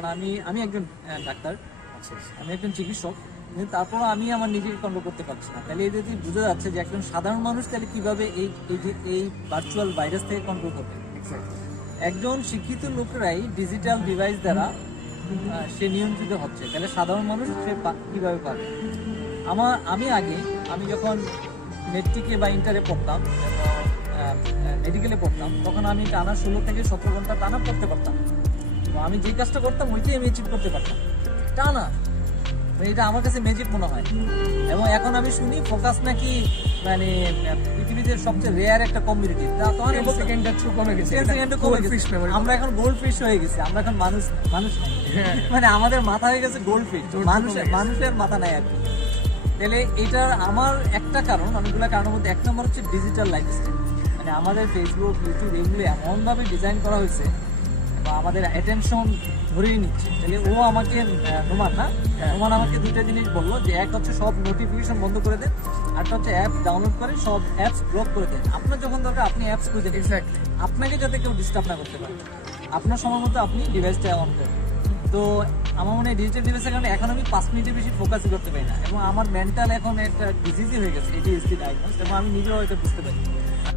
কারণ আমি একজন ডাক্তার, আমি একজন চিকিৎসক, কিন্তু তারপরও আমি আমার নিজেকে কন্ট্রোল করতে পারছি না। তাহলে এই যদি বোঝা যাচ্ছে যে একজন সাধারণ মানুষ তাহলে কিভাবে এই ভার্চুয়াল ভাইরাস থেকে কন্ট্রোল করবে। একজন শিক্ষিত লোকেরাই ডিজিটাল ডিভাইস দ্বারা সে নিয়ন্ত্রিত হচ্ছে, তাহলে সাধারণ মানুষ সে কিভাবে পাবে? আমি যখন মেট্রিকে বা ইন্টারে পড়তাম, মেডিকেলে পড়তাম, তখন আমি টানা 16 থেকে 17 ঘন্টা টানা পড়তে পারতাম। তো আমি যে কাজটা করতাম ওইটাই আমি অ্যাচিভ করতে পারতাম টানা। এটা আমার কাছে ম্যাজিক মনে হয়। এবং এখন আমি শুনি ফোকাস নাকি মানে পৃথিবীতে সবচেয়ে রেয়ার একটা কমিউনিটি। আমরা এখন গোল্ড ফিশ হয়ে গেছি, আমরা এখন মানুষ মানে আমাদের মাথা হয়ে গেছে গোল্ড ফিশ, মানুষের মাথা নাই আর কি। তাহলে এটার আমার একটা কারণ, অনেকগুলো কারণের মধ্যে এক নম্বর হচ্ছে ডিজিটাল লাইফস্টাইল। মানে আমাদের ফেসবুক, ইউটিউব এগুলো এমনভাবে ডিজাইন করা হয়েছে বা আমাদের অ্যাটেনশন ধরেই নিচ্ছে। তাহলে ও আমাকে নোমান আমাকে দুইটা জিনিস বললো, যে এক হচ্ছে সব নোটিফিকেশন বন্ধ করে দেন, আরটা হচ্ছে অ্যাপ ডাউনলোড করে সব অ্যাপস ব্লক করে দেন। আপনার যখন দরকার আপনি অ্যাপস খুঁজে দেন, আপনাকে যাতে কেউ ডিস্টার্ব না করতে পারে, আপনার সময় মতো আপনি ডিভাইসটা অন করেন। তো আমার মনে হয় ডিজিটাল ডিভাইসের কারণে এখন আমি 5 মিনিটের বেশি ফোকাসই করতে পারি না, এবং আমার মেন্টাল এখন একটা ডিজিজই হয়ে গেছে, ADHD ডায়াগনোস, এবং আমি নিজেও হয়তো বুঝতে পারি।